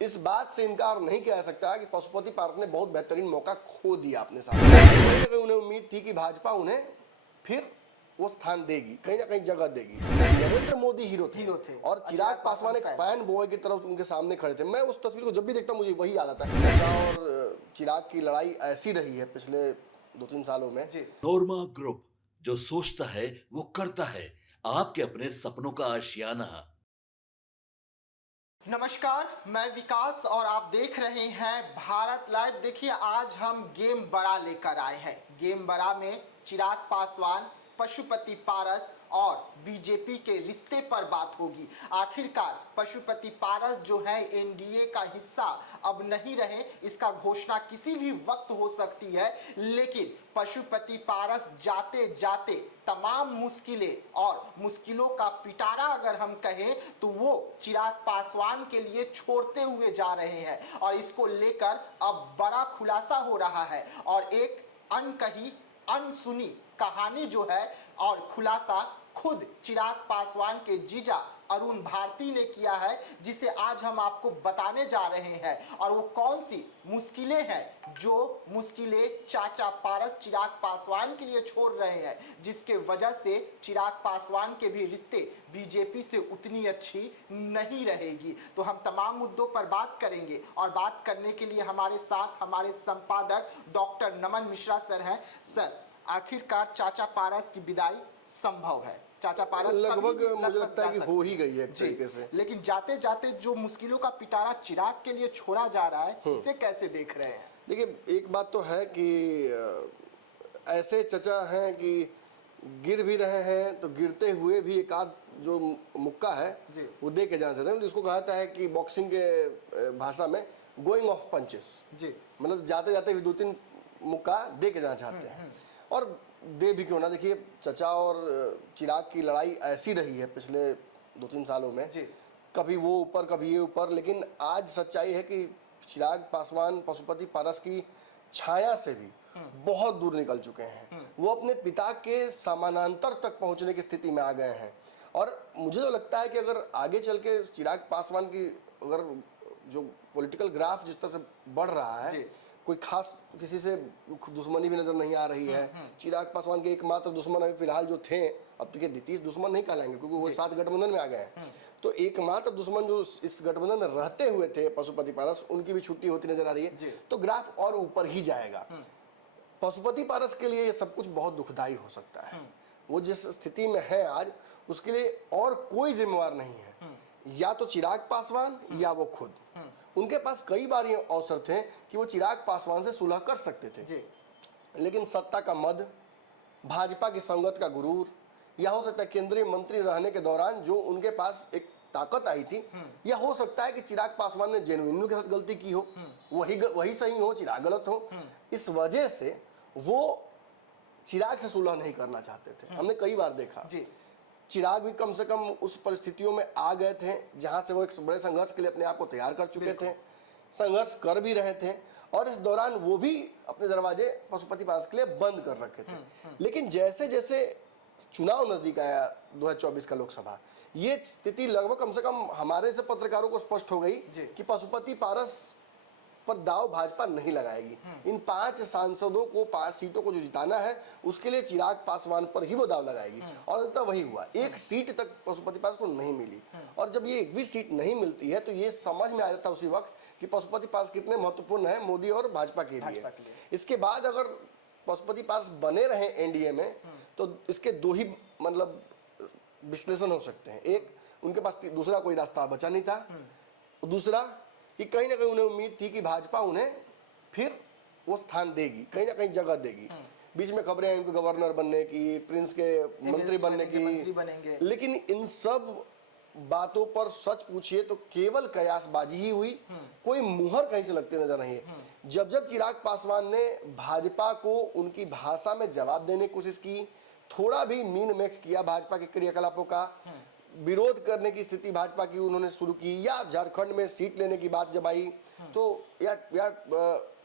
इस बात से इनकार नहीं किया जा सकता कि पशुपति पारस ने बहुत बेहतरीन मौका खो दिया अपने साथ। कहीं ना कहीं उन्हें उम्मीद थी कि भाजपा उन्हें फिर वो स्थान देगी, कहीं ना कहीं जगह देगी। नरेंद्र मोदी हीरो थे और चिराग पासवान एक फैन बॉय की तरफ उनके सामने खड़े थे। मैं उस तस्वीर को जब भी देखता हूँ मुझे वही याद आता है। चचा और चिराग की लड़ाई ऐसी रही है पिछले 2-3 सालों में। नोरमा ग्रुप, जो सोचता है वो करता है। आपके अपने सपनों का आशियाना। नमस्कार, मैं विकास और आप देख रहे हैं भारत लाइव। देखिए, आज हम गेम बड़ा लेकर आए हैं। गेम बड़ा में चिराग पासवान, पशुपति पारस और बीजेपी के रिश्ते पर बात होगी। आखिरकार पशुपति पारस जो है एनडीए का हिस्सा अब नहीं रहे, इसका घोषणा किसी भी वक्त हो सकती है। लेकिन पशुपति पारस जाते जाते तमाम मुश्किलें और मुश्किलों का पिटारा अगर हम कहें तो वो चिराग पासवान के लिए छोड़ते हुए जा रहे हैं और इसको लेकर अब बड़ा खुलासा हो रहा है और एक अनकही अनसुनी कहानी जो है और खुलासा खुद चिराग पासवान के जीजा अरुण भारती ने किया है, जिसे आज हम आपको बताने जा रहे हैं। और वो कौन सी मुश्किलें हैं जो मुश्किलें चाचा पारस चिराग पासवान के लिए छोड़ रहे हैं, जिसके वजह से चिराग पासवान के भी रिश्ते बीजेपी से उतनी अच्छी नहीं रहेगी। तो हम तमाम मुद्दों पर बात करेंगे और बात करने के लिए हमारे साथ हमारे संपादक डॉक्टर नमन मिश्रा सर हैं। सर, आखिरकार चाचा पारस की विदाई संभव है? चाचा पारस लगभग मुझे लगता है कि हो ही गई है एक तरीके से। लेकिन जाते जाते जो मुश्किलों का पिटारा चिराग के लिए छोड़ा जा रहा है, इसे कैसे देख रहे हैं? देखिए, एक बात तो है कि ऐसे चचा हैं कि गिर भी रहे हैं तो गिरते हुए भी एक आध जो मुक्का है वो दे के जाना चाहते हैं, जिसको कहता है कि बॉक्सिंग के भाषा में गोइंग ऑफ पंचेस। जी, मतलब जाते जाते भी 2-3 मुक्का दे के जाना चाहते हैं और दे भी क्यों ना। देखिए, चचा और चिराग की लड़ाई ऐसी रही है पिछले 2-3 सालों में, कभी वो ऊपर कभी ये ऊपर। लेकिन आज सच्चाई है कि चिराग पासवान पशुपति पारस की छाया से भी बहुत दूर निकल चुके हैं। वो अपने पिता के समानांतर तक पहुंचने की स्थिति में आ गए हैं और मुझे तो लगता है कि अगर आगे चल के चिराग पासवान की अगर जो पॉलिटिकल ग्राफ जिस तरह से बढ़ रहा है, कोई खास किसी से दुश्मनी भी नजर नहीं आ रही है। चिराग पासवान के एकमात्र दुश्मन अभी फिलहाल जो थे, अब तक नीतीश दुश्मन नहीं कहलाएंगे क्योंकि वो साथ गठबंधन में आ गए हैं, तो एकमात्र दुश्मन जो इस गठबंधन में रहते हुए थे पशुपति पारस, उनकी भी छुट्टी होती नजर आ रही है। तो ग्राफ और ऊपर ही जाएगा। पशुपति पारस के लिए ये सब कुछ बहुत दुखदाई हो सकता है। वो जिस स्थिति में है आज, उसके लिए और कोई जिम्मेवार नहीं है, या तो चिराग पासवान या वो खुद। उनके पास कई बार ये अवसर थे कि वो चिराग पासवान से सुलह कर सकते थे, लेकिन सत्ता का मद, भाजपा की संगत का गुरूर, या हो सकता है केंद्रीय मंत्री रहने के दौरान जो उनके पास एक ताकत आई थी, या हो सकता है कि चिराग पासवान ने जेन्युइन के साथ गलती की हो, वही सही हो, चिराग गलत हो। इस वजह से वो चिराग से सुलह नहीं करना चाहते थे। हमने कई बार देखा चिराग भी कम से कम उस परिस्थितियों में आ गए थे जहां से वो एक बड़े संघर्ष के लिए अपने आप को तैयार कर चुके थे, संघर्ष कर भी रहे थे और इस दौरान वो भी अपने दरवाजे पशुपति पारस के लिए बंद कर रखे थे। लेकिन जैसे जैसे चुनाव नजदीक आया 2024 का लोकसभा, ये स्थिति लगभग कम से कम हमारे से पत्रकारों को स्पष्ट हो गई कि पशुपति पारस पर दाव भाजपा नहीं लगाएगी। इन 5 सांसदों को 5 सीटों को जो जिताना है उसके लिए चिराग पासवान पर ही वो दाव लगाएगी और अंततः वही हुआ। एक सीट तक पशुपति पारस को नहीं मिली और जब ये एक भी सीट नहीं मिलती है तो ये समझ में आ जाता है उसी वक्त कि पशुपति पारस कितने महत्वपूर्ण है मोदी और भाजपा के लिए। इसके बाद अगर पशुपति पारस बने रहे एनडीए में तो इसके दो ही मतलब विश्लेषण हो सकते हैं। एक, उनके पास दूसरा कोई रास्ता बचा नहीं था, दूसरा कि कहीं ना कहीं उन्हें उम्मीद थी कि भाजपा उन्हें फिर वो स्थान देगी, कहीं ना कहीं जगह देगी। बीच में खबरें आई उनको गवर्नर बनने की, प्रिंस के मंत्री बनने की, लेकिन इन सब बातों पर सच पूछिए तो केवल कयासबाजी ही हुई, कोई मुहर कहीं से लगते नजर नहीं है। जब जब चिराग पासवान ने भाजपा को उनकी भाषा में जवाब देने की कोशिश की, थोड़ा भी मीन मेख किया भाजपा के क्रियाकलापों का, विरोध करने की स्थिति भाजपा की उन्होंने शुरू की, या झारखंड में सीट लेने की बात जब आई तो या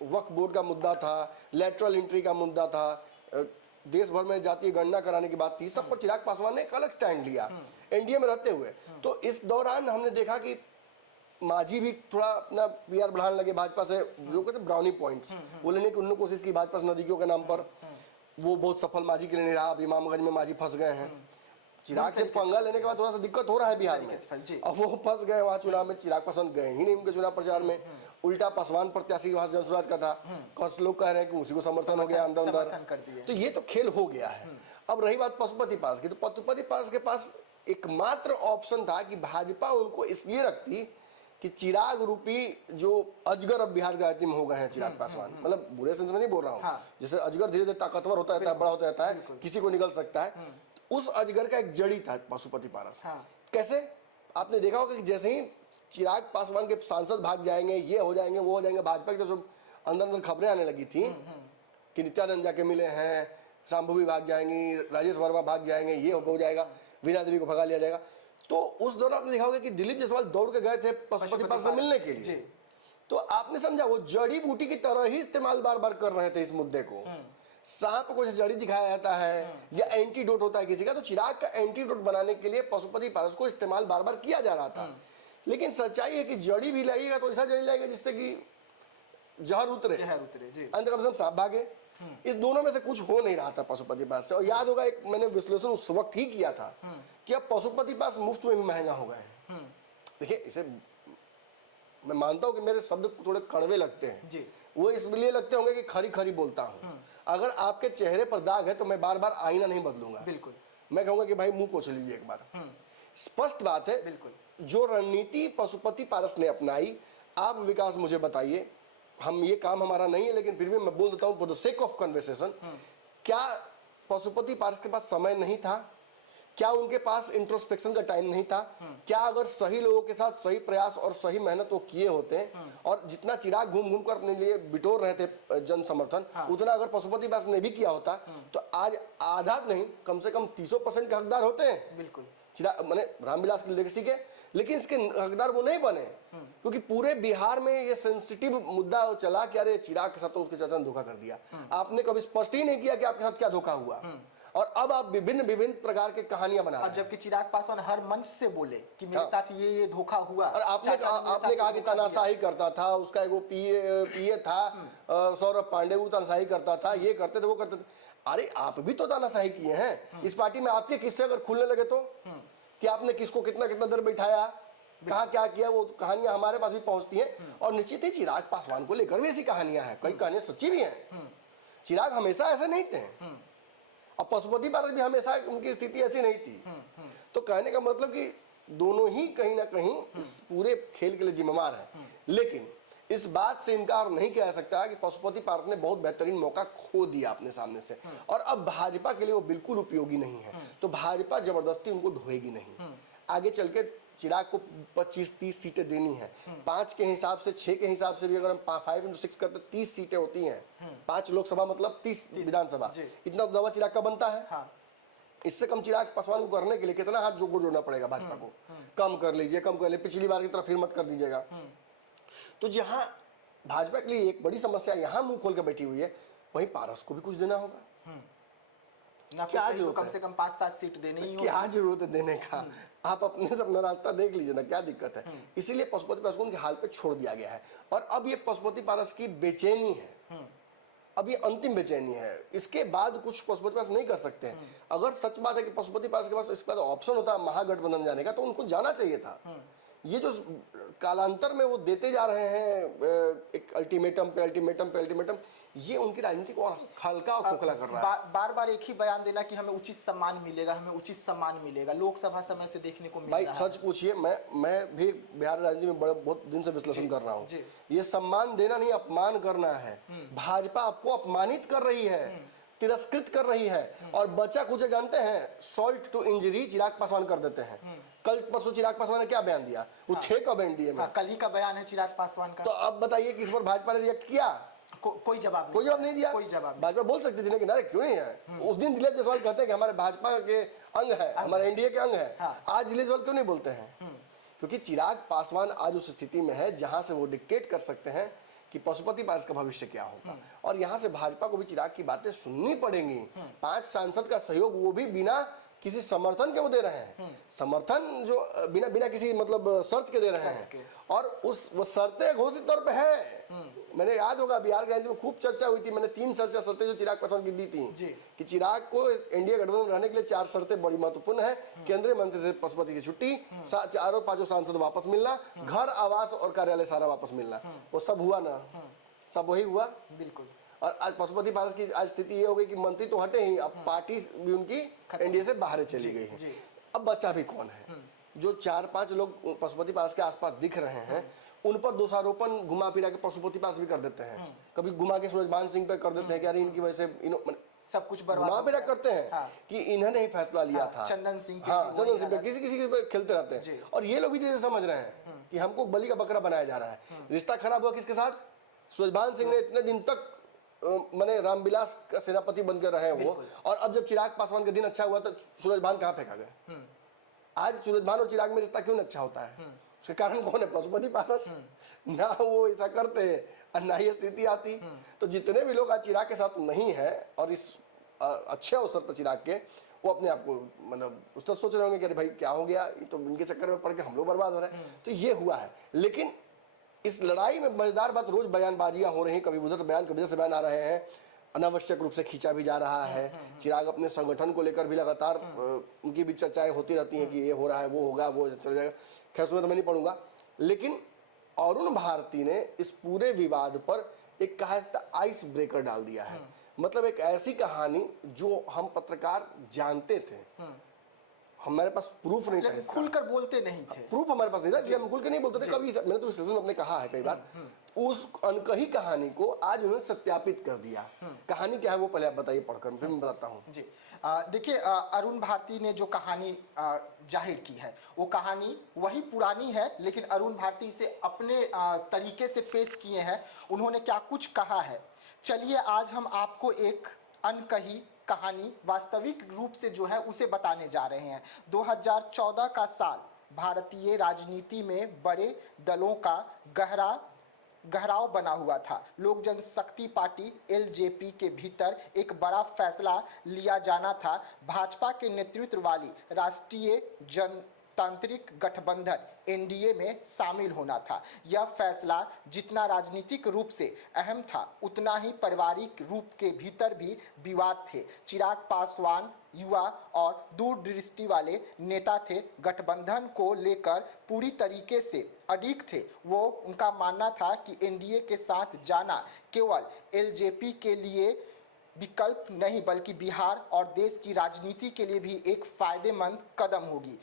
वक्फ बोर्ड का मुद्दा था, लेटरल एंट्री का मुद्दा था, देश भर में जातीय गणना कराने की बात थी, सब पर चिराग पासवान ने एक अलग स्टैंड लिया एनडीए में रहते हुए। तो इस दौरान हमने देखा कि मांझी भी थोड़ा अपना पीआर बढ़ाने लगे भाजपा से, जो कहते हैं ब्राउनी पॉइंट्स, वो लेने की उन्होंने कोशिश की भाजपा से नजदीकियों के नाम पर। वो बहुत सफल मांझी के लिए नहीं रहा। अब इमामगंज में मांझी फंस गए हैं। चिराग से पंगा लेने के बाद थोड़ा सा दिक्कत हो रहा है बिहार में। अब वो फंस गए वहाँ चुनाव में। चिराग पासवान गए ही नहीं उनके चुनाव प्रचार में। उल्टा पासवान प्रत्याशी वहाँ जनसुराज का था। कुछ लोग कह रहे हैं कि उसी को समर्थन हो गया अंदर अंदर। तो ये तो खेल हो गया है। अब रही बात पशुपति पारस की, तो पशुपति पारस के पास एकमात्र ऑप्शन था कि भाजपा उनको इसलिए रखती कि चिराग रूपी जो अजगर अब बिहार राजनीति में हो गए हैं चिराग पासवान, मतलब बुरे सेंस में नहीं बोल रहा हूँ। हाँ। जैसे अजगर धीरे धीरे ताकतवर होता रहता है, बड़ा होता रहता है, किसी को निगल सकता है। उस अजगर का एक जड़ी था पशुपति पारस। हाँ। कैसे? आपने देखा होगा कि जैसे ही चिराग पासवान के सांसद भाग जाएंगे, ये हो जाएंगे, वो हो जाएंगे, भाजपा की तो अंदर अंदर खबरें आने लगी थी कि नित्यानंद जाके मिले हैं, शांभवी भाग जाएंगी, राजेश वर्मा भाग जाएंगे, ये हो जाएगा, वीणा देवी को भगा लिया जाएगा। तो उस दौरान आपने देखा होगा कि दिलीप जायसवाल दौड़ के गए थे पशुपति पारस से मिलने के लिए। तो आपने समझा वो जड़ी बूटी की तरह ही इस्तेमाल बार बार कर रहे थे इस मुद्दे को। सांप को जड़ी दिखाया जाता है या एंटीडोट होता है किसी का, तो चिराग का एंटीडोट बनाने के लिए पशुपति पारस को इस्तेमाल बार बार किया जा रहा था। लेकिन सच्चाई है कि जड़ी भी लाइएगा तो ऐसा जड़ी लाएगा जिससे कि जहर उतरे जी। अंत कम से कम सांप भागे। इस दोनों में से कुछ हो नहीं रहा था पशुपति पास से। और याद होगा एक मैंने विश्लेषण उस वक्त ही किया था कि अब पशुपति पास मुफ्त में भी महंगा हो गए हैं। देखिए, इसे मैं मानता हूं कि मेरे शब्द थोड़े कड़वे लगते हैं जी। वो इसलिए लगते होंगे कि खरी खरी बोलता हूं। अगर आपके चेहरे पर दाग है तो मैं बार बार आईना नहीं बदलूंगा। बिल्कुल, मैं कहूंगा कि भाई मुंह पोंछ लीजिए एक बार। स्पष्ट बात है। बिल्कुल, जो रणनीति पशुपति पारस ने अपनाई, आप विकास मुझे बताइए, हम ये काम हमारा नहीं है लेकिन फिर भी मैं बोल देता हूं for the sake of conversation, क्या पशुपति पारस के पास समय नहीं था? क्या उनके पास इंट्रोस्पेक्शन का टाइम नहीं था? क्या अगर सही लोगों के साथ सही प्रयास और सही मेहनत वो किए होते और जितना चिराग घूम घूम कर अपने लिए बिटोर रहे थे जन समर्थन, उतना अगर पशुपति पारस ने भी किया होता तो आज आधा नहीं कम से कम 30% के हकदार होते हैं। बिल्कुल, चिराग मैंने रामविलास की लेगेसी के, लेकिन इसके हकदार वो नहीं बने क्योंकि पूरे बिहार में ये सेंसिटिव मुद्दा चला कि अरे चिराग के साथ तो उसके चाचा ने धोखा कर दिया। आपने कभी स्पष्ट ही नहीं किया कि आपके साथ क्या धोखा हुआ। और अब आप विभिन्न प्रकार की कहानियां बना रहे हैं। जबकि चिराग पासवान हर मंच से बोले कि मेरे साथ ये धोखा हुआ। और आपने कहा कि तानाशाही करता था, उसका एक पीए था सौरभ पांडे, वो तानाशाही करता था, ये करते थे वो करते थे। अरे आप भी तो तानाशाही किए हैं इस पार्टी में। आपके किस्से अगर खुलने लगे तो कि आपने किसको कितना कितना देर बैठाया, कहा क्या किया, वो कहानियां हमारे पास भी पहुंचती हैं। और निश्चित ही चिराग पासवान को लेकर भी ऐसी कहानियां हैं, कई कहानियां सच्ची भी हैं। चिराग हमेशा ऐसे नहीं थे और पशुपति पारस भी हमेशा उनकी स्थिति ऐसी नहीं थी। तो कहने का मतलब कि दोनों ही कहीं ना कहीं इस पूरे खेल के लिए जिम्मेदार हैं। लेकिन इस बात से इनकार नहीं किया जा सकता कि पशुपति पारस ने बहुत बेहतरीन मौका खो दिया अपने सामने से और अब भाजपा के लिए वो बिल्कुल उपयोगी नहीं है। तो भाजपा जबरदस्ती उनको ढोएगी नहीं। आगे चल के चिराग को 25-30 सीटें देनी है। 5 के हिसाब से, 6 के हिसाब से भी अगर हम 5x6 करते 30 सीटें होती हैं। 5 लोकसभा मतलब 30 विधानसभा, इतना दवा चिराग का बनता है। हाँ। इससे कम चिराग पासवान को करने के लिए कितना हाथ जोड़ना पड़ेगा भाजपा को? कम कर लीजिए, कम कर लीजिए, पिछली बार की तरह फिर मत कर दीजिएगा। तो जहां भाजपा के लिए एक बड़ी समस्या यहां मुंह खोल के बैठी हुई है, वहीं पारस को भी कुछ देना होगा। क्या जरूरत, कम से कम 5-7 सीट देने ही होगा। क्या जरूरत है देने का? आप अपने से अपना रास्ता देख लीजिए ना, क्या दिक्कत है? इसीलिए पशुपति पारस को उनके हाल पे छोड़ दिया गया है। और अब ये पशुपति पारस की बेचैनी है, अब ये अंतिम बेचैनी है। इसके बाद कुछ पशुपति पारस नहीं कर सकते हैं। अगर सच बात है कि पशुपति पारस के पास इसके बाद ऑप्शन होता है महागठबंधन जाने का, तो उनको जाना चाहिए था। ये जो कालांतर में वो देते जा रहे हैं एक अल्टीमेटम पे अल्टीमेटम, ये उनकी राजनीति को और हल्का और खोखला कर रहा है। बार बार एक ही बयान देना कि हमें उचित सम्मान मिलेगा, हमें उचित सम्मान मिलेगा। लोकसभा समय से देखने को मिल रहा है। भाई सच पूछिए, मैं भी बिहार राजनीति में बहुत दिन से विश्लेषण कर रहा हूँ। ये सम्मान देना नहीं, अपमान करना है। भाजपा आपको अपमानित कर रही है, तिरस्कृत कर रही है। और बचा कुछ जानते हैं, salt to injury Chirag Paswan कर देते हैं। कल परसों चिराग पासवान ने क्या बयान दिया? वो थे कब एनडीए में? कल ही का बयान है चिराग पासवान का। तो अब बताइए किस पर भाजपा ने रिएक्ट किया? कोई जवाब नहीं दिया। कोई जवाब भाजपा बोल सकती थी ना कि क्यों नहीं है। उस दिन दिलीप जायसवाल कहते हैं कि हमारे भाजपा के अंग है, हमारे एनडीए के अंग है। आज दिलीप जायसवाल क्यों नहीं बोलते हैं? क्योंकि चिराग पासवान आज उस स्थिति में है जहां से वो डिक्टेट कर सकते हैं कि पशुपति पारस का भविष्य क्या होगा। और यहाँ से भाजपा को भी चिराग की बातें सुननी पड़ेंगी। 5 सांसद का सहयोग, वो भी बिना किसी समर्थन के वो दे रहे हैं, समर्थन जो बिना बिना किसी मतलब शर्त के दे रहे हैं, और वो शर्तें घोषित तौर पे है। मैंने याद होगा बिहार राजनीति में खूब चर्चा हुई थी, मैंने 3 शर्तें जो चिराग पासवान की दी थी कि चिराग को एनडीए गठबंधन में रहने के लिए 4 शर्तें बड़ी महत्वपूर्ण है। केंद्रीय मंत्री से पशुपति की छुट्टी, चारों 5 सांसद वापस मिलना, घर आवास और कार्यालय सारा वापस मिलना। वो सब हुआ ना, सब वही हुआ बिल्कुल। और आज पशुपति पारस की आज स्थिति ये हो गई कि मंत्री तो हटे ही, अब पार्टी भी उनकी एनडीए से बाहर चली गई है। अब बच्चा भी कौन है? जो 4-5 लोग पशुपति पारस के आसपास दिख रहे हैं, उन पर दोषारोपण घुमा फिरा के पशुपति पास भी कर देते हैं। कभी घुमा के सूरजभान सिंह पे कर देते हैं कि अरे इनकी वजह से सब कुछ बर्बाद घुमा फिरा करते हैं कि इन्होंने ही फैसला लिया था। चंदन सिंह पे किसी किसी पे खेलते रहते हैं, और ये लोग भी जैसे समझ रहे हैं कि हमको बलि का बकरा बनाया जा रहा है। रिश्ता खराब हुआ किसके साथ? सूरजभान सिंह ने इतने दिन तक मैंने रामविलास का सेनापति बनकर रहे वो, और अब जब चिराग पासवान का दिन अच्छा हुआ तो सूरजभान कहाँ फेंका गया? आज सूरजभान और चिराग में रिश्ता क्यों अच्छा होता है? उसके कारण कौन है? पशुपति पारस। ना वो ऐसा करते और ना ये स्थिति आती। तो जितने भी लोग आज चिराग के साथ नहीं है और इस अच्छे अवसर पर चिराग के, वो अपने आप को मतलब उस तरह सोच रहे होंगे कि अरे भाई क्या हो गया, ये तो इनके चक्कर में पड़ के हम लोग बर्बाद हो रहे हैं। तो ये हुआ है। लेकिन इस लड़ाई में मजेदार बात, रोज बयानबाजियां हो रही हैं, कभी उधर से बयान कभी उधर से बयान आ रहे हैं, अनावश्यक रूप से खींचा भी जा रहा है। चिराग अपने संगठन को लेकर भी लगातार उनकी भी चर्चाएं होती रहती हैं कि ये हो रहा है, वो होगा, वो चल जाएगा। खैर उसमें तो मैं नहीं पढ़ूंगा। लेकिन अरुण भारती ने इस पूरे विवाद पर एक कहा आइस ब्रेकर डाल दिया है। मतलब एक ऐसी कहानी जो हम पत्रकार जानते थे, हमारे पास प्रूफ नहीं था, खुलकर बोलते नहीं थे, प्रूफ हमारे पास नहीं था, इसलिए हम खुल के नहीं बोलते थे कभी। मैंने तो इस सेशन में अपने कहा है कई बार, उस अनकही कहानी को आज उन्होंने सत्यापित कर दिया। कहानी क्या है वो पहले आप बताइए पढ़कर, फिर मैं बताता हूँ। जी देखिए, अरुण भारती ने जो कहानी जाहिर की है वो कहानी वही पुरानी है, लेकिन अरुण भारती इसे अपने तरीके से पेश किए हैं। उन्होंने क्या कुछ कहा है, चलिए आज हम आपको एक अनकही कहानी वास्तविक रूप से जो है उसे बताने जा रहे हैं। 2014 का साल भारतीय राजनीति में बड़े दलों का गहराव बना हुआ था। लोक जनशक्ति पार्टी एलजेपी के भीतर एक बड़ा फैसला लिया जाना था। भाजपा के नेतृत्व वाली राष्ट्रीय जनतांत्रिक गठबंधन एनडीए में शामिल होना था। यह फैसला जितना राजनीतिक रूप से अहम था, उतना ही पारिवारिक रूप के भीतर भी विवाद थे। चिराग पासवान युवा और दूरदृष्टि वाले नेता थे, गठबंधन को लेकर पूरी तरीके से अडिग थे। वो उनका मानना था कि एनडीए के साथ जाना केवल एलजेपी के लिए विकल्प नहीं बल्कि बिहार और देश की राजनीति के लिए भी एक फायदेमंद कदम होगी।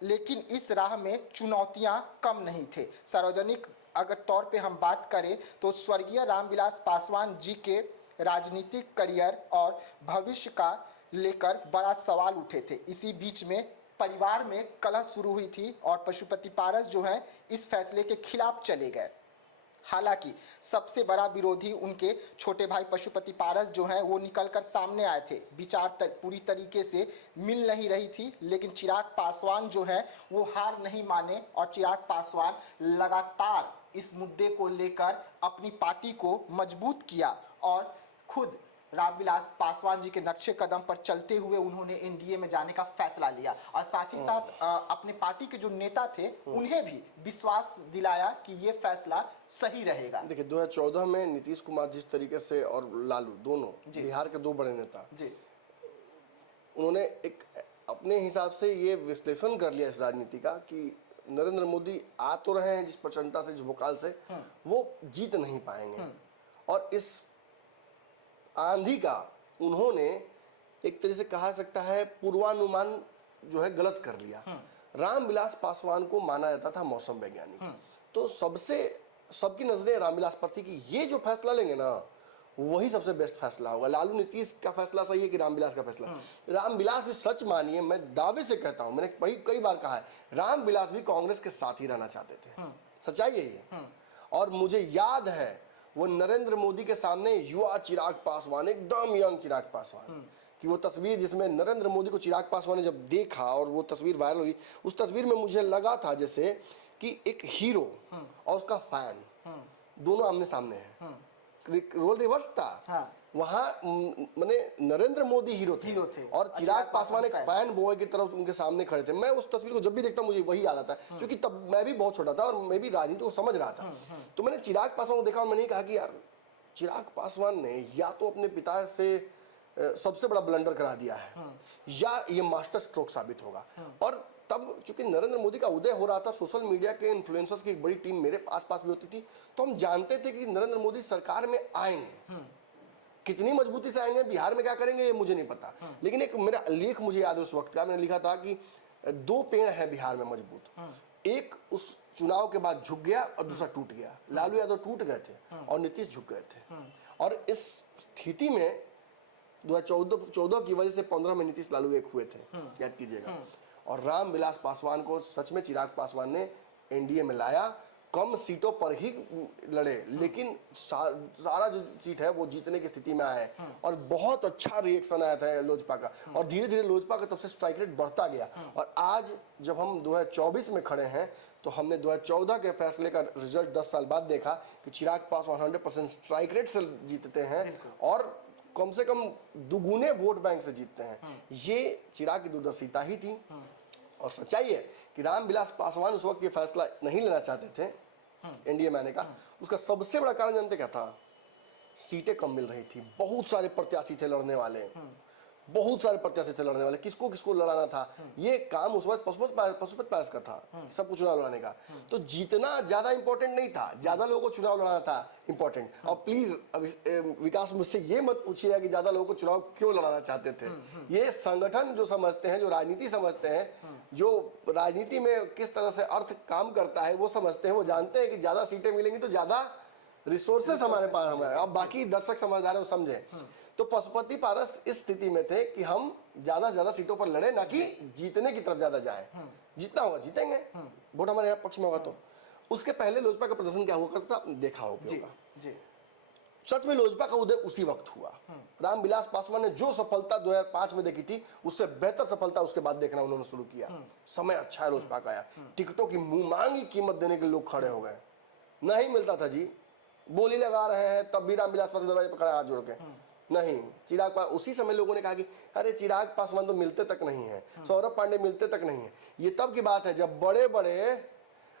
लेकिन इस राह में चुनौतियां कम नहीं थे। सार्वजनिक अगर तौर पे हम बात करें तो स्वर्गीय रामविलास पासवान जी के राजनीतिक करियर और भविष्य का लेकर बड़ा सवाल उठे थे। इसी बीच में परिवार में कलह शुरू हुई थी और पशुपति पारस जो है इस फैसले के खिलाफ चले गए। हालांकि सबसे बड़ा विरोधी उनके छोटे भाई पशुपति पारस जो हैं वो निकलकर सामने आए थे। विचार पूरी तरीके से मिल नहीं रही थी, लेकिन चिराग पासवान जो है वो हार नहीं माने और चिराग पासवान लगातार इस मुद्दे को लेकर अपनी पार्टी को मजबूत किया और खुद रामविलास पासवान जी के नक्शे कदम पर चलते हुए उन्होंने एनडीए में जाने का फैसला लिया और साथ ही साथ अपने पार्टी के जो नेता थे उन्हें भी विश्वास दिलाया कि ये फैसला सही रहेगा। देखिए 2014 में नीतीश कुमार जिस तरीके से और लालू दोनों बिहार के 2 बड़े नेता जी, उन्होंने एक अपने हिसाब से ये विश्लेषण कर लिया इस राजनीति का कि नरेंद्र मोदी आ तो रहे हैं जिस प्रचंडता से, जिस भोकाल से, वो जीत नहीं पाएंगे। और इस आंधी का उन्होंने एक तरह से कहा सकता है पूर्वानुमान जो है गलत कर लिया। रामविलास पासवान को माना जाता था मौसम वैज्ञानिक, तो सबकी नजरें रामविलास पर थी कि ये जो फैसला लेंगे ना वही सबसे बेस्ट फैसला होगा। लालू नीतीश का फैसला सही है कि रामविलास का फैसला? रामविलास भी सच मानिए, मैं दावे से कहता हूं, मैंने कई बार कहा है, रामविलास भी कांग्रेस के साथ ही रहना चाहते थे। सच्चाई यही है। और मुझे याद है वो नरेंद्र मोदी के सामने युवा चिराग पासवान, एकदम यंग चिराग पासवान की वो तस्वीर जिसमें नरेंद्र मोदी को चिराग पासवान ने जब देखा और वो तस्वीर वायरल हुई, उस तस्वीर में मुझे लगा था जैसे कि एक हीरो और उसका फैन दोनों आमने सामने हैं। रोल रिवर्स था। हाँ। वहाँ मैंने नरेंद्र मोदी हीरो थे और चिराग पासवान एक फैन बॉय की तरफ उनके सामने खड़े थे। मैं उस तस्वीर को जब भी देखता हूँ मुझे वही याद आता है, क्योंकि तब मैं भी बहुत छोटा था और मैं भी राजनीति को समझ रहा था। तो मैंने चिराग पासवान को देखा और मैंने कहा कि यार चिराग पासवान ने या तो अपने पिता से सबसे बड़ा ब्लंडर करा दिया है या ये मास्टर स्ट्रोक साबित होगा। और तब चूंकि नरेंद्र मोदी का उदय हो रहा था, सोशल मीडिया के इन्फ्लुएंसर्स की एक बड़ी टीम मेरे आसपास भी होती थी, तो हम जानते थे कि नरेंद्र मोदी सरकार में आएंगे। कितनी मजबूती से आएंगे, बिहार में क्या करेंगे ये मुझे नहीं पता, लेकिन एक मेरा लेख मुझे याद है उस वक्त का, मैंने लिखा था कि दो पेड़ हैं बिहार में मजबूत, एक उस चुनाव के बाद झुक गया और दूसरा टूट गया। लालू यादव टूट गए थे और नीतीश झुक गए थे। और इस स्थिति में 2014 की वजह से 15 में नीतीश लालू एक हुए थे, याद कीजिएगा। और रामविलास पासवान को सच में चिराग पासवान ने एनडीए में लाया, कम सीटों पर ही लड़े, लेकिन सारा जो सीट है वो जीतने की स्थिति में आए और बहुत अच्छा रिएक्शन आया था लोजपा का। और धीरे धीरे लोजपा का तब से स्ट्राइक रेट बढ़ता गया। और आज जब हम 2024 में खड़े हैं तो हमने 2014 के फैसले का रिजल्ट 10 साल बाद देखा कि चिराग पासवान 100% स्ट्राइक रेट से जीतते हैं और कम से कम दुगुने वोट बैंक से जीतते हैं। ये चिराग की दूरदर्शिता ही थी। और सच्चाई है कि रामविलास पासवान उस वक्त ये फैसला नहीं लेना चाहते थे एनडीए में आने का। उसका सबसे बड़ा कारण जानते क्या था? सीटें कम मिल रही थी, बहुत सारे प्रत्याशी थे लड़ने वाले, बहुत सारे प्रत्याशी थे लड़ने वाले, किसको किसको लड़ाना था। ये काम उस वक्त पशुपत पास का था, सब कुछ चुनाव लड़ाने का। तो जीतना ज्यादा इंपॉर्टेंट नहीं था, ज्यादा लोगों को चुनाव लड़ाना था इंपॉर्टेंट। और प्लीज विकास मुझसे ये मत पूछिएगा कि ज्यादा लोगों को चुनाव क्यों लड़ाना चाहते थे। ये संगठन जो समझते हैं, जो राजनीति समझते हैं, जो राजनीति में किस तरह से अर्थ काम करता है वो समझते हैं। वो जानते हैं कि ज्यादा सीटें मिलेंगी तो ज्यादा रिसोर्सेस हमारे पास हमारे। अब बाकी दर्शक समझदार वो समझे। तो पशुपति पारस इस स्थिति में थे कि हम ज्यादा सीटों पर लड़े, ना कि जीतने की तरफ ज्यादा जाएं। जितना होगा जीतेंगे, वोट हमारे यहाँ पक्ष में होगा। तो उसके पहले लोजपा का प्रदर्शन क्या हुआ करता था आपने देखा होगा। सच में लोजपा का उदय उसी वक्त हुआ। रामविलास पासवान ने जो सफलता 2005 में देखी थी उससे बेहतर सफलता उसके बाद देखना उन्होंने शुरू किया। समय अच्छा है लोजपा का आया, टिकटों की मुंह मांगी कीमत देने के लोग खड़े हो गए। नहीं मिलता था जी, बोली लगा रहे हैं तब भी रामविलास पासवान दरवाजे पर खड़ा हाथ जोड़ के नहीं। चिराग पासवान, उसी समय लोगों ने कहा कि अरे चिराग पासवान तो मिलते तक नहीं है, सौरभ पांडे मिलते तक नहीं है। ये तब की बात है जब बड़े बड़े,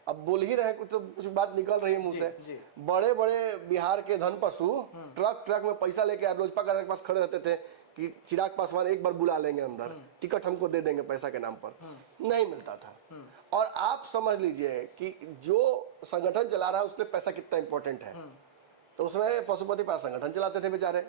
अब बोल ही रहे कुछ तो कुछ बात निकल रही है मुंह से, बड़े बड़े बिहार के धन पशु ट्रक में पैसा लेके लोजपा के पास खड़े रहते थे कि चिराग पासवान एक बार बुला लेंगे अंदर, टिकट हमको दे देंगे पैसा के नाम पर। नहीं मिलता था। और आप समझ लीजिए कि जो संगठन चला रहा है उसमें पैसा कितना इंपॉर्टेंट है। तो उसमें पशुपति पास संगठन चलाते थे बेचारे।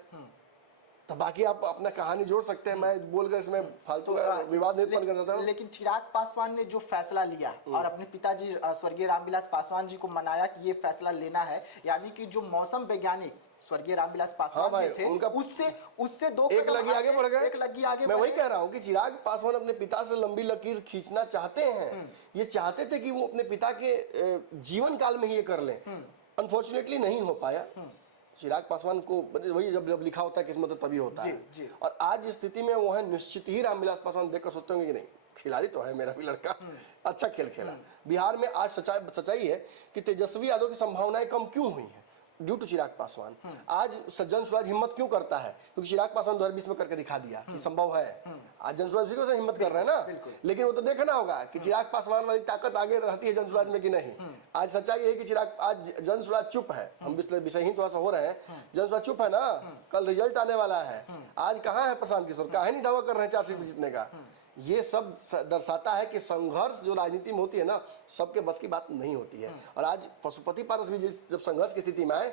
तो बाकी आप अपना कहानी जोड़ सकते हैं, मैं बोलकर इसमें फालतू का विवाद नहीं उत्पन्न कर देता हूं। लेकिन चिराग पासवान ने जो फैसला लिया और अपने पिताजी स्वर्गीय रामविलास पासवान जी को मनाया कि ये फैसला लेना है, यानी कि जो मौसम वैज्ञानिक स्वर्गीय रामविलास पासवान थे उनका उससे दो एक लगी आगे बढ़ गए, एक लगी आगे। मैं वही कह रहा हूँ कि चिराग पासवान अपने पिता से लंबी लकीर खींचना चाहते हैं। ये चाहते थे कि वो अपने पिता के जीवन काल में ही ये कर लें। अनफॉर्चुनेटली नहीं हो पाया। चिराग पासवान को वही जब लिखा होता है किस्मत तो तभी होता है। और आज इस स्थिति में वो है, निश्चित ही रामविलास पासवान देखकर सोचते होंगे कि नहीं खिलाड़ी तो है मेरा भी लड़का, अच्छा खेल खेला। बिहार में आज सच्चाई है कि तेजस्वी यादव की संभावनाएं कम क्यों हुई हैं? Due to Chirag Paswan. आज जन स्वराज हिम्मत क्यों करता है? क्योंकि चिराग पासवान 2020 में करके दिखा दिया कि संभव है। आज जन स्वराज उसी को हिम्मत कर रहे हैं ना, लेकिन वो तो देखना होगा कि चिराग पासवान वाली ताकत आगे रहती है जन स्वराज में कि नहीं। आज सच्चाई है कि चिराग, आज जन स्वराज चुप है, हम विषयहीन थोड़ा सा हो रहे हैं, जन स्वराज चुप है ना। कल रिजल्ट आने वाला है। आज कहाँ है प्रशांत किशोर, काहे नहीं दावा कर रहे हैं 4 सीट जीतने का? ये सब दर्शाता है कि संघर्ष जो राजनीति में होती है ना, सबके बस की बात नहीं होती है। और आज पशुपति पारस भी जब संघर्ष की स्थिति में आए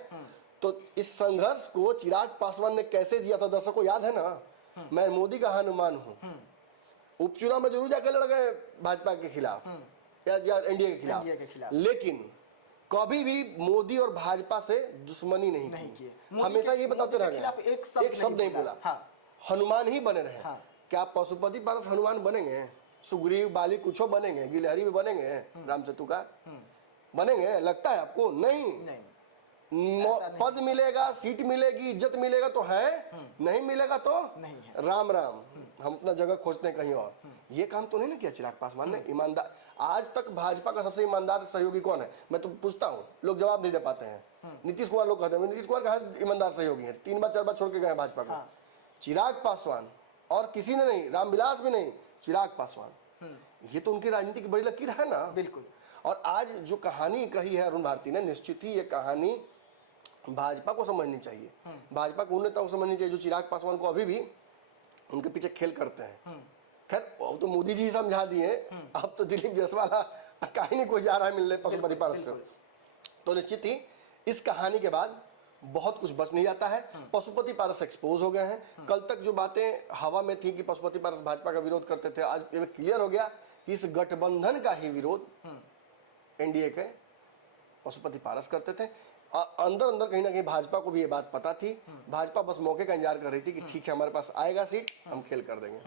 तो इस संघर्ष को चिराग पासवान ने कैसे जिया था दर्शकों को याद है ना। मैं मोदी का हनुमान हूँ, उपचुनाव में जरूर जाकर लड़ गए भाजपा के खिलाफ या एनडीए के खिलाफ, लेकिन कभी भी मोदी और भाजपा से दुश्मनी नहीं की। हमेशा ये बताते रह गए, एक शब्द नहीं बोला, हनुमान ही बने रहे। क्या पशुपति पारस हनुमान बनेंगे? सुग्रीव बाली कुछो बनेंगे, गिलहरी भी बनेंगे, रामचतु का बनेंगे? लगता है आपको? नहीं। पद मिलेगा, सीट मिलेगी, इज्जत मिलेगा तो है, नहीं मिलेगा तो नहीं है। राम राम, हम अपना जगह खोजते हैं कहीं और। ये काम तो नहीं ना किया चिराग पासवान ने। ईमानदार, आज तक भाजपा का सबसे ईमानदार सहयोगी कौन है, मैं तो पूछता हूँ, लोग जवाब नहीं दे पाते हैं। नीतीश कुमार लोग कहते हैं, नीतीश कुमार का ईमानदार सहयोगी है, 3 बार 4 बार छोड़ के गए भाजपा को। चिराग पासवान, और किसी ने नहीं, रामविलास भी नहीं, चिराग पासवान। ये तो उनकी राजनीति की बड़ी लकीर है ना। बिल्कुल। और आज जो कहानी कही है अरुण भारती ने, निश्चित ही ये कहानी भाजपा को समझनी चाहिए, भाजपा के उन नेताओं को समझनी चाहिए जो चिराग पासवान को अभी भी उनके पीछे खेल करते हैं। खैर अब तो मोदी जी समझा दिए, अब तो दिलीप जायसवाल का ही नहीं कोई जा रहा है मिलने पशुपति पारस से। तो निश्चित ही इस कहानी के बाद बहुत कुछ बच नहीं जाता है। पशुपति पारस एक्सपोज हो गए हैं। कल तक जो बातें हवा में थी कि पशुपति पारस भाजपा का विरोध करते थे, आज ये क्लियर हो गया कि इस गठबंधन का ही विरोध एनडीए के पशुपति पारस करते थे। अंदर अंदर कहीं ना कहीं भाजपा को भी ये बात पता थी। भाजपा बस मौके का इंतजार कर रही थी कि ठीक है हमारे पास आएगा सीट, हम खेल कर देंगे।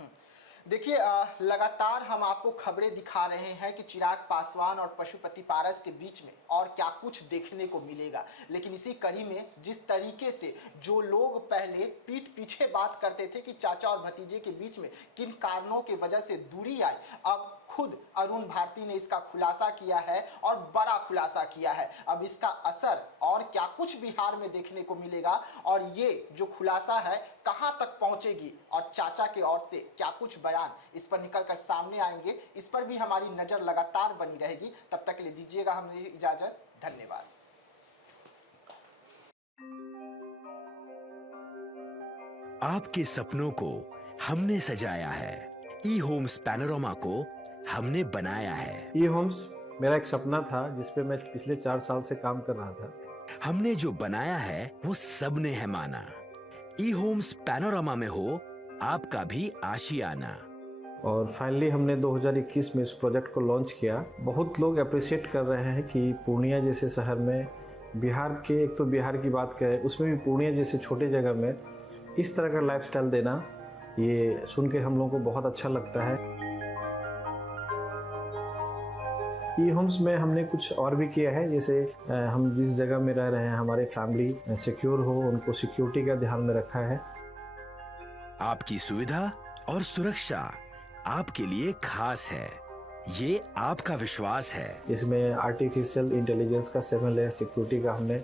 देखिए लगातार हम आपको खबरें दिखा रहे हैं कि चिराग पासवान और पशुपति पारस के बीच में और क्या कुछ देखने को मिलेगा, लेकिन इसी कड़ी में जिस तरीके से जो लोग पहले पीठ पीछे बात करते थे कि चाचा और भतीजे के बीच में किन कारणों की वजह से दूरी आई, अब खुद अरुण भारती ने इसका खुलासा किया है और बड़ा खुलासा किया है। अब इसका असर और क्या कुछ बिहार में देखने को मिलेगा और ये जो खुलासा है कहां तक पहुंचेगी और चाचा के ओर से क्या कुछ बयान इस पर निकलकर सामने आएंगे, इस पर भी हमारी नजर लगातार बनी रहेगी। तब तक के लिए दीजिएगा हमें इजाजत। धन्यवाद। आपके सपनों को हमने सजाया है, ई होम्स पैनोरमा को हमने बनाया है। ई होम्स मेरा एक सपना था जिस पे मैं पिछले 4 साल से काम कर रहा था। हमने जो बनाया है वो सबने है माना। ई होम्स पैनोरमा में हो आपका भी आशियाना। और फाइनली हमने 2021 में इस प्रोजेक्ट को लॉन्च किया। बहुत लोग अप्रिशिएट कर रहे हैं कि पूर्णिया जैसे शहर में, बिहार के, एक तो बिहार की बात करें उसमें भी पूर्णिया जैसे छोटे जगह में इस तरह का लाइफस्टाइल देना, ये सुन के हम लोगों को बहुत अच्छा लगता है। ई होम्स में हमने कुछ और भी किया है, जैसे हम जिस जगह में रह रहे हैं हमारे फैमिली सिक्योर हो, उनको सिक्योरिटी का ध्यान में रखा है। आपकी सुविधा और सुरक्षा आपके लिए खास है, ये आपका विश्वास है। इसमें आर्टिफिशियल इंटेलिजेंस का 7 लेयर सिक्योरिटी का हमने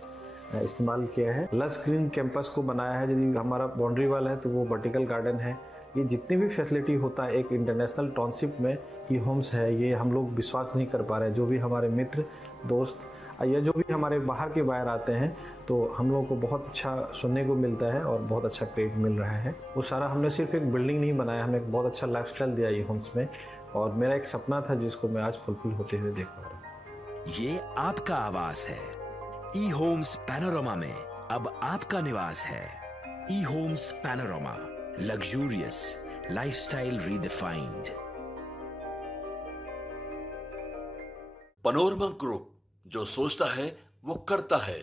इस्तेमाल किया है। लस ग्रीन कैंपस को बनाया है। यदि हमारा बाउंड्री वाल है तो वो वर्टिकल गार्डन है। ये जितनी भी फैसिलिटी होता है एक इंटरनेशनल टाउनशिप में ई होम्स है, ये हम लोग विश्वास नहीं कर पा रहे हैं। जो भी हमारे मित्र दोस्त या जो भी हमारे बाहर के बाहर आते हैं तो हम लोगों को बहुत अच्छा सुनने को मिलता है और बहुत अच्छा क्रेडिट मिल रहा है। वो सारा हमने सिर्फ एक बिल्डिंग नहीं बनाया, हमें एक बहुत अच्छा लाइफस्टाइल दिया ई होम्स में, और मेरा एक सपना था जिसको मैं आज फुलफिल होते हुए देख पा रहा हूँ। ये आपका आवास है। ई होम्स पैनोरमा में अब आपका निवास है। E Homes Panorama, luxurious lifestyle redefined. Panorama Group, जो सोचता है वो करता है।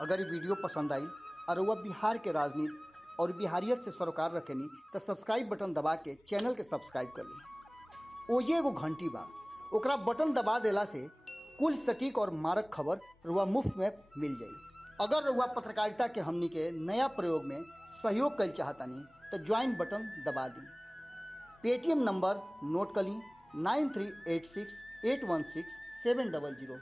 अगर ये वीडियो पसंद आई और वह बिहार के राजनीति और बिहारियत से सरोकार रखेनी तो सब्सक्राइब बटन दबा के चैनल के सब्सक्राइब कर ली। ओजे एगो घंटी बा, ओकरा बटन दबा देला से कुल सटीक और मारक खबर रुआ मुफ्त में मिल जाई। अगर रुआ पत्रकारिता के हमनी के नया प्रयोग में सहयोग कर चाहतानी तो ज्वाइन बटन दबा दी। पेटीएम नंबर नोट कर ली 9386816700।